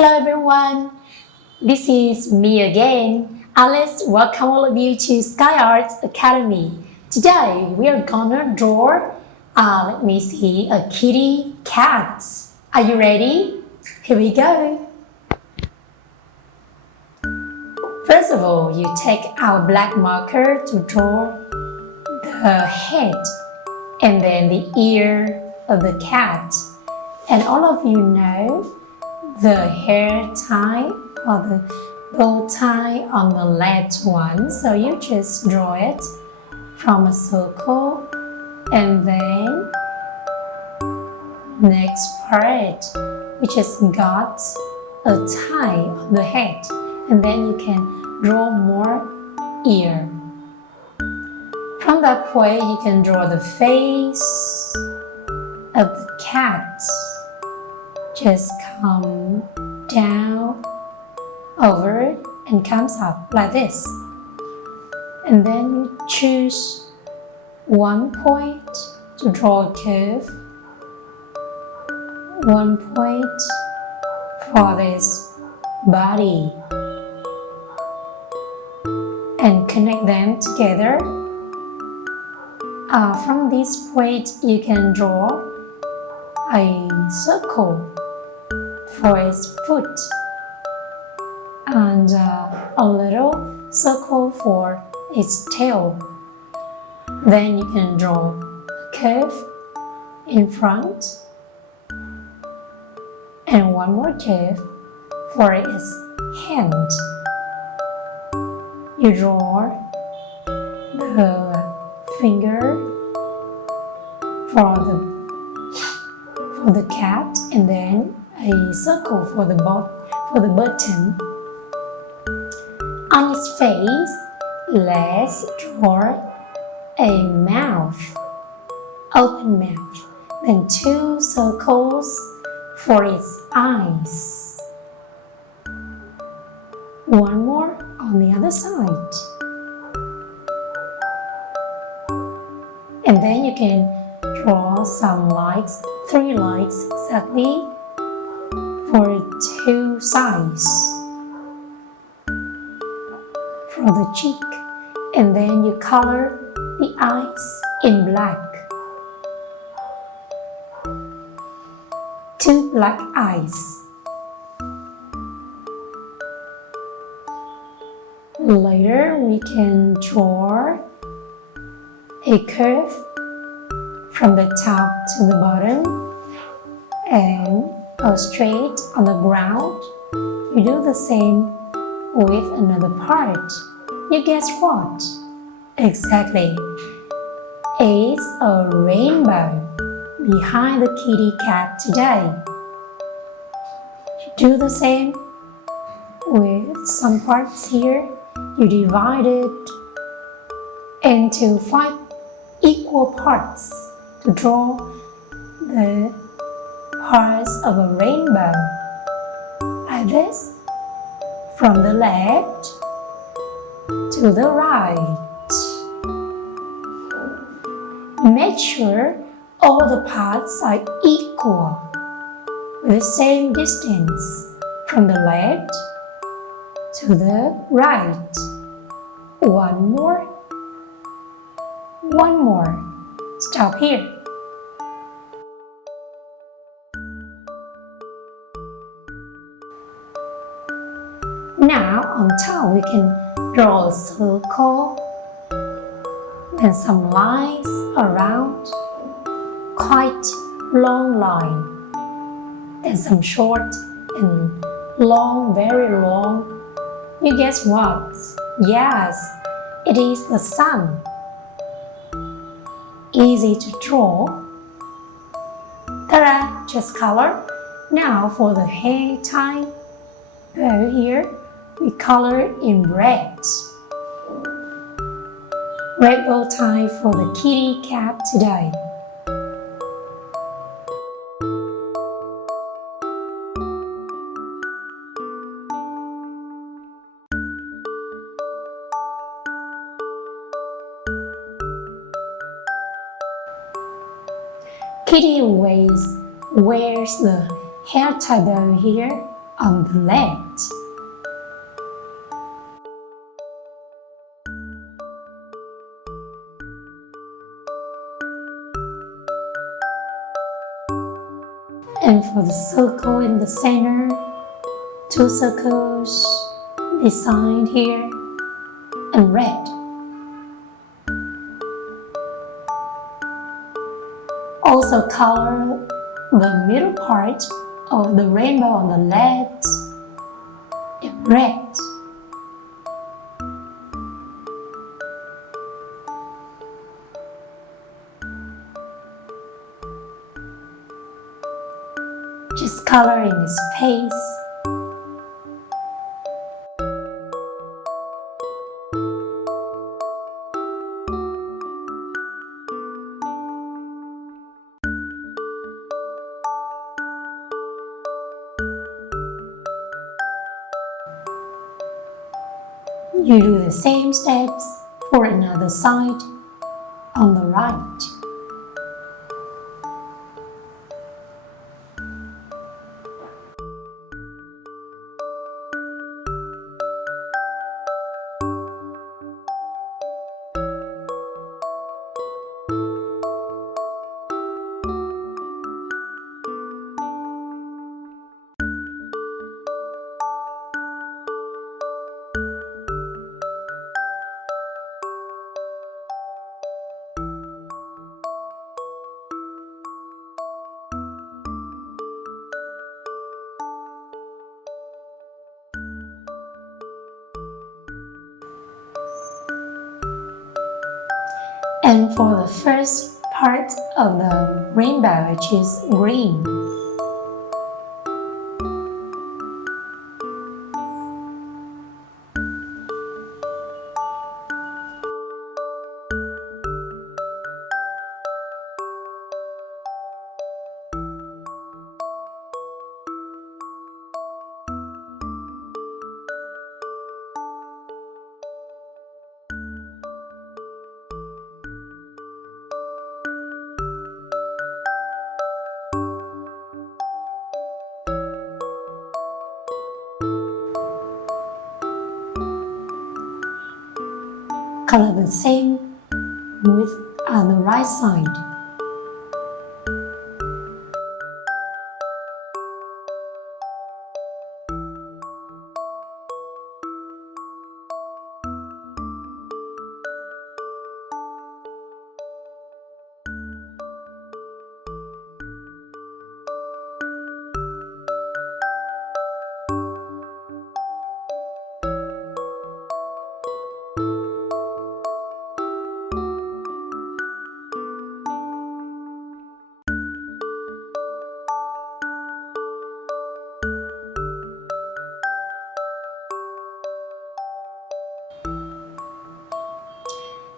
Hello everyone, this is me again, Alice. Welcome all of you to Sky Arts Academy. Today we are gonna draw, a kitty cat. Are you ready? Here we go. First of all, you take our black marker to draw the head and then the ear of the cat. And all of you know the hair tie or the bow tie on the left one. So you just draw it from a circle and then next part we just got a tie on the head and then you can draw more ear. From that way you can draw the face of the cat. Just come down, over and comes up like this. And then you choose one point to draw a curve, one point for this body and connect them together. From this point you can draw a circle for its foot and a little circle for its tail. Then you can draw a curve in front and one more curve for its hand. You draw the finger for the cat and then a circle for the button. On its face, let's draw a mouth, open mouth, then two circles for its eyes. One more on the other side. And then you can draw some lights, 3 lights exactly, for 2 sides for the cheek, and then you color the eyes in black. 2 black eyes. Later we can draw a curve from the top to the bottom and straight on the ground. You do the same with another part. You guess what? Exactly. It's a rainbow behind the kitty cat today. You do the same with some parts here. You divide it into 5 equal parts to draw the parts of a rainbow, like this, from the left to the right. Make sure all the parts are equal with the same distance from the left to the right. One more. Stop here. Now on top we can draw a circle, then some lines around, quite long line, then some short and long, very long. You guess what? Yes, it is the sun. Easy to draw. Ta-da! Just color. Now for the hair tie bow here, we color in red. Red bow tie for the kitty cat today. Kitty wears the hair tie bow here on the left. And for the circle in the center, 2 circles designed here in red. Also color the middle part of the rainbow on the left in red. Just color in its face. You do the same steps for another side on the right. And for the first part of the rainbow, which is green, color the same with on the right side.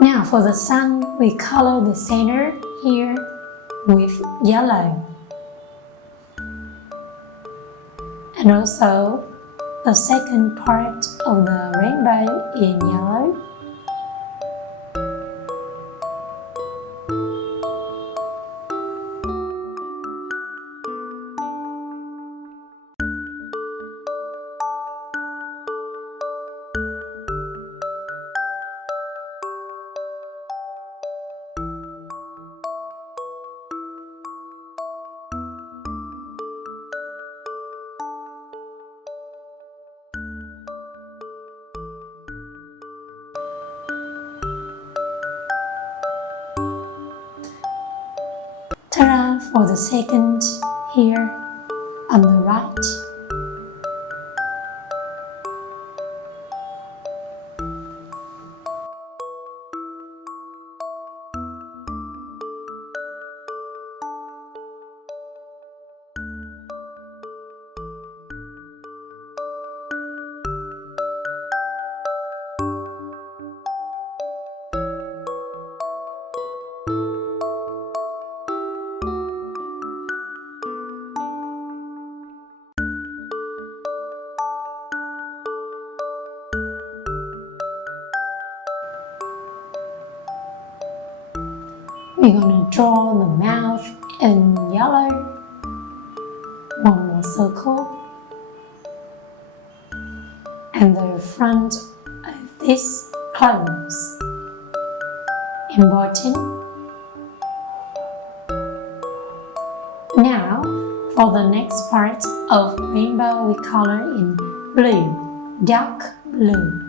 Now for the sun, we color the center here with yellow. And also the second part of the rainbow in yellow. Ta-da for the second here on the right. We're gonna draw the mouth in yellow. One more circle. and the front of these clothes. Important. Now, for the next part of rainbow, we color in blue, dark blue.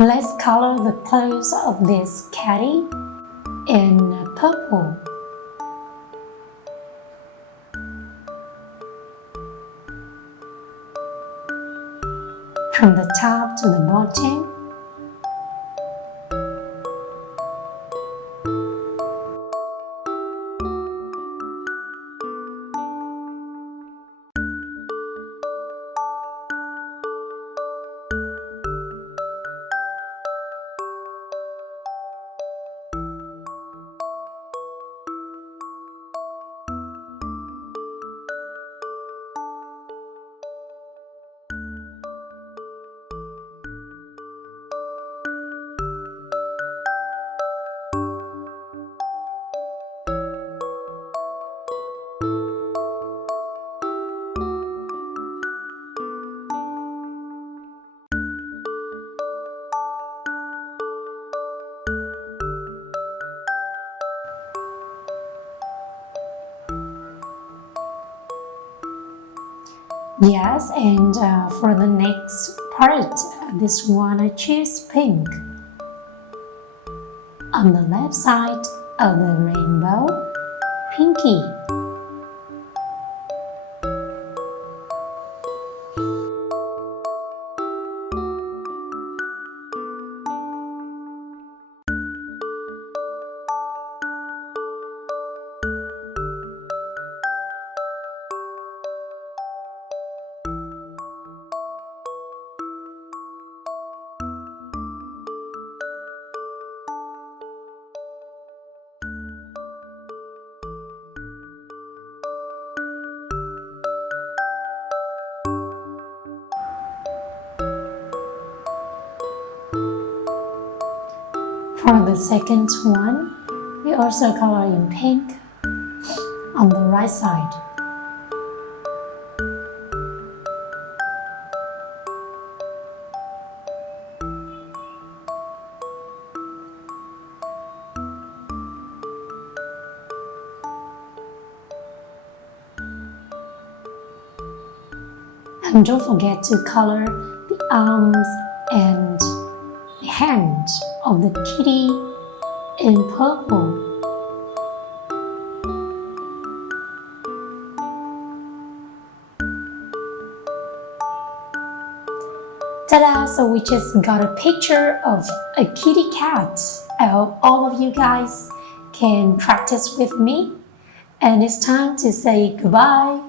Let's color the clothes of this kitty in purple. From the top to the bottom. Yes, and for the next part, this one I choose pink. On the left side of the rainbow, pinky. For the second one, we also color in pink on the right side. And don't forget to color the arms and the hand of the kitty in purple. Ta-da! So we just got a picture of a kitty cat. I hope all of you guys can practice with me. And it's time to say goodbye.